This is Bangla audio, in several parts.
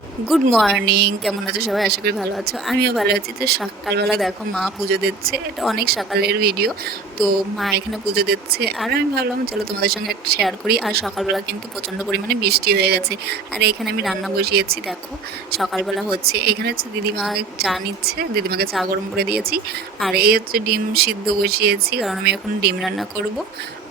গুড মর্নিং, কেমন আছো সবাই? আশা করি ভালো আছো, আমিও ভালো আছি। তো সকালবেলা দেখো মা পুজো দিচ্ছে, এটা অনেক সকালের ভিডিও। তো মা এখানে পুজো দিচ্ছে আর আমি ভাবলাম চলো তোমাদের সঙ্গে একটা শেয়ার করি। আর সকালবেলা কিন্তু প্রচণ্ড পরিমাণে বৃষ্টি হয়ে গেছে। আর এখানে আমি রান্না বসিয়েছি, দেখো সকালবেলা হচ্ছে। এখানে হচ্ছে দিদিমা চা নিচ্ছে, দিদিমাকে চা গরম করে দিয়েছি। আর এই হচ্ছে ডিম সিদ্ধ বসিয়েছি, কারণ আমি এখন ডিম রান্না করব।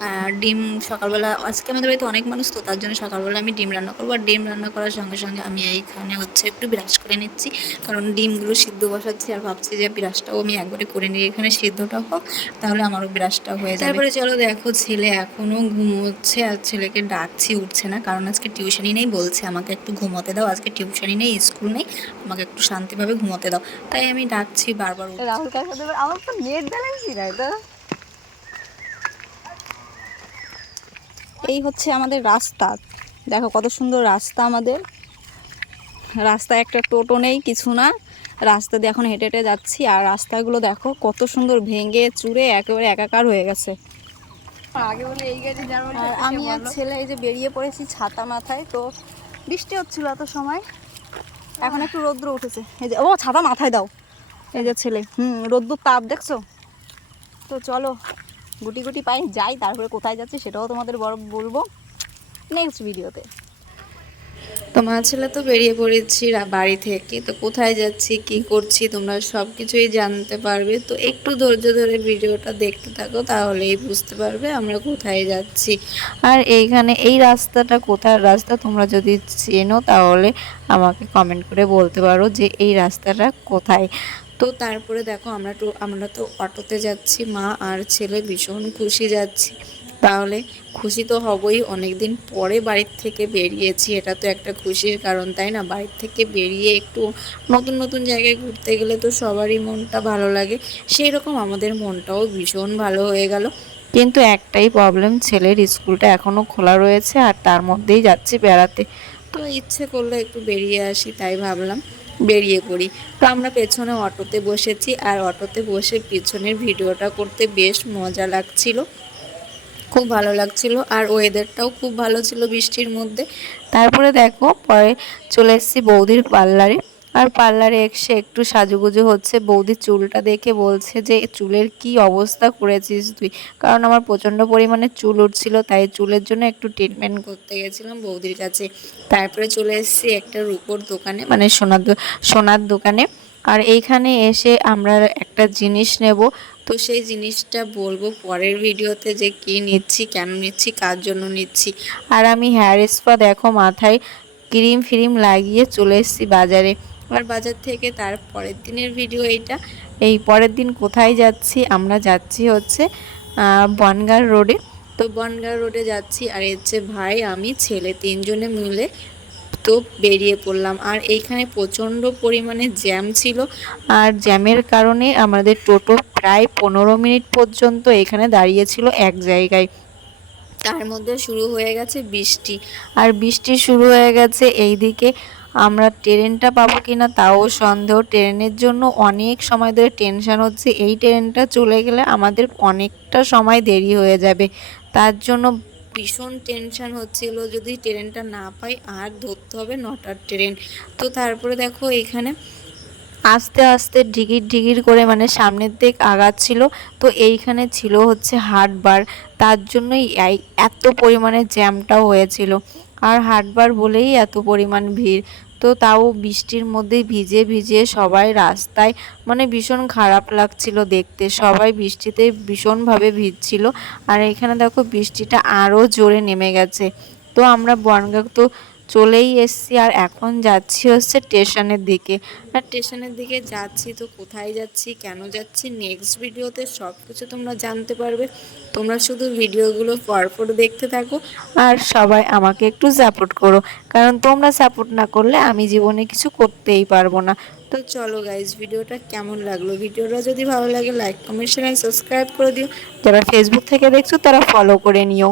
আর ডিম সকালবেলা আজকে আমাদের বাড়িতে অনেক মানুষ, তো তার জন্য সকালবেলা আমি ডিম রান্না করবো। আর ডিম রান্না করার সঙ্গে সঙ্গে আমি এইখানে হচ্ছে একটু ব্রাশ করে নিচ্ছি, কারণ ডিমগুলো সিদ্ধ বসাচ্ছি। আর ভাবছি যে ব্রাশটাও আমি একবারে করে নিই, এখানে সিদ্ধটা হোক, তাহলে আমারও ব্রাশটা হয়ে যাবে। তারপরে চলো দেখো, ছেলে এখনও ঘুমোচ্ছে আর ছেলেকে ডাকছি, উঠছে না, কারণ আজকে টিউশনই নেই। বলছে আমাকে একটু ঘুমোতে দাও, আজকে টিউশনই নেই, স্কুল নেই, আমাকে একটু শান্তিভাবে ঘুমোতে দাও। তাই আমি ডাকছি বারবার। রাহুল কার সাথে আমার তো নেট ব্যালেন্সই নাই তো। এই হচ্ছে আমাদের রাস্তা, দেখো কত সুন্দর রাস্তা আমাদের। রাস্তায় একটা টোটো নেই, কিছু না, রাস্তা দিয়ে এখন হেঁটে হেঁটে যাচ্ছি। আর রাস্তাগুলো দেখো কত সুন্দর, ভেঙে চুরে একেবারে একাকার হয়ে গেছে। আগে বলে এই গাড়ি যার আর আমি আর ছেলে এই যে বেরিয়ে পড়েছি ছাতা মাথায়। তো বৃষ্টি হচ্ছিল এত সময়, এখন একটু রৌদ্র উঠেছে। এই যে ও ছাতা মাথায় দাও, এই যে ছেলে রোদ্দুর তাপ দেখছো। তো চলো গুটি গুটি পাই যাই, তারপরে কোথায় যাচ্ছি সেটাও তোমাদের বলবো নেক্সট ভিডিওতে। তো মা ছেলে তো বেরিয়ে পড়েছি বাড়ি থেকে। তো কোথায় যাচ্ছি, কি করছি, তোমরা সব কিছুই জানতে পারবে। তো একটু ধৈর্য ধরে ভিডিওটা দেখতে থাকো, তাহলেই বুঝতে পারবে আমরা কোথায় যাচ্ছি। আর এইখানে এই রাস্তাটা কোথার রাস্তা, তোমরা যদি চেনো তাহলে আমাকে কমেন্ট করে বলতে পারো যে এই রাস্তাটা কোথায়। তো তারপরে দেখো আমরা তো অটোতে যাচ্ছি, মা আর ছেলে ভীষণ খুশি যাচ্ছি। তাহলে খুশি তো হবই, অনেক দিন পরে বাড়ির থেকে বেরিয়েছি, এটা তো একটা খুশির কারণ, তাই না? বাড়ির থেকে বেরিয়ে একটু নতুন নতুন জায়গায় ঘুরতে গেলে তো সবারই মনটা ভালো লাগে। সেই রকম আমাদের মনটাও ভীষণ ভালো হয়ে গেল। কিন্তু একটাই প্রবলেম, ছেলের স্কুলটা এখনও খোলা রয়েছে আর তার মধ্যেই যাচ্ছি বেড়াতে। তো ইচ্ছে করলো একটু বেরিয়ে আসি, তাই ভাবলাম বেরিয়ে পড়ি। তো আমরা পেছনে অটোতে বসেছি, আর অটোতে বসে পিছনের ভিডিওটা করতে বেশ মজা লাগছিল, খুব ভালো লাগছিল। আর ওয়েদারটাও খুব ভালো ছিল বৃষ্টির মধ্যে। তারপরে দেখো পরে চলে এসেছি বৌদির পার্লারে। আর পার্লারে এসে একটু সাজুগুজু হচ্ছে। বৌদির চুলটা দেখে বলছে যে চুলের কি অবস্থা করেছিস তুই, কারণ আমার প্রচণ্ড পরিমাণে চুল উঠছিল, তাই চুলের জন্য একটু ট্রিটমেন্ট করতে গেছিলাম বৌদির কাছে। তারপরে চলে এসেছি একটা রূপোর দোকানে, মানে সোনার দোকানে। আর এইখানে এসে আমরা একটা জিনিস নেব, তো সেই জিনিসটা বলবো পরের ভিডিওতে যে কী নিচ্ছি, কেন নিচ্ছি, কার জন্য নিচ্ছি। আর আমি হেয়ার স্পা দেখো মাথায় ক্রিম ফ্রিম লাগিয়ে চলে এসেছি বাজারে। আর বাজার থেকে তার পরের দিনের ভিডিও এইটা। এই পরের দিন কোথায় যাচ্ছি, আমরা যাচ্ছি হচ্ছে বনগাঁ রোডে। তো বনগাঁ রোডে যাচ্ছি, আর হচ্ছে ভাই, আমি, ছেলে, তিনজনে মিলে তো বেরিয়ে পড়লাম। আর এইখানে প্রচণ্ড পরিমাণে জ্যাম ছিল, আর জ্যামের কারণে আমাদের টোটো প্রায় 15 মিনিট পর্যন্ত এখানে দাঁড়িয়েছিল এক জায়গায়। তার মধ্যে শুরু হয়ে গেছে বৃষ্টি, আর বৃষ্টি শুরু হয়ে গেছে এইদিকে। আমরা ট্রেনটা পাবো কিনা তাও সন্দেহ, ট্রেনের জন্য অনেক সময় ধরে টেনশন হচ্ছে, এই ট্রেনটা চলে গেলে আমাদের অনেকটা সময় দেরি হয়ে যাবে। তার জন্য ভীষণ টেনশন হচ্ছিল, যদি ট্রেনটা না পাই আর ধরতে হবে 9টার ট্রেন। তো তারপরে দেখো এখানে আস্তে আস্তে ঢিকির ঢিকির করে মানে সামনের দিক আগাচ্ছিল। তো এইখানে ছিল হচ্ছে হাটবার, তার জন্যই এত পরিমাণে জ্যামটাও হয়েছিল। আর হাটবার বলেই এত পরিমাণ ভিড়। তো তাও বৃষ্টির মধ্যে ভিজে ভিজে সবাই রাস্তায়, মানে ভীষণ খারাপ লাগছিল দেখতে, সবাই বৃষ্টিতে ভীষণভাবে ভিজছিল। আর এখানে দেখো বৃষ্টিটা আরও জোরে নেমে গেছে। তো আমরা বনগাঁ তো চলেই এসছি, আর এখন যাচ্ছি হচ্ছে স্টেশনের দিকে। আর স্টেশনের দিকে যাচ্ছি, তো কোথায় যাচ্ছি, কেন যাচ্ছি, নেক্সট ভিডিওতে সব কিছু তোমরা জানতে পারবে। তোমরা শুধু ভিডিওগুলো পরপর দেখতে থাকো, আর সবাই আমাকে একটু সাপোর্ট করো, কারণ তোমরা সাপোর্ট না করলে আমি জীবনে কিছু করতেই পারবো না। তো চলো গাইজ, ভিডিওটা কেমন লাগলো, ভিডিওটা যদি ভালো লাগে লাইক কমেন্ট শেয়ার সাবস্ক্রাইব করে দিও। যারা ফেসবুক থেকে দেখছো তারা ফলো করে নিও।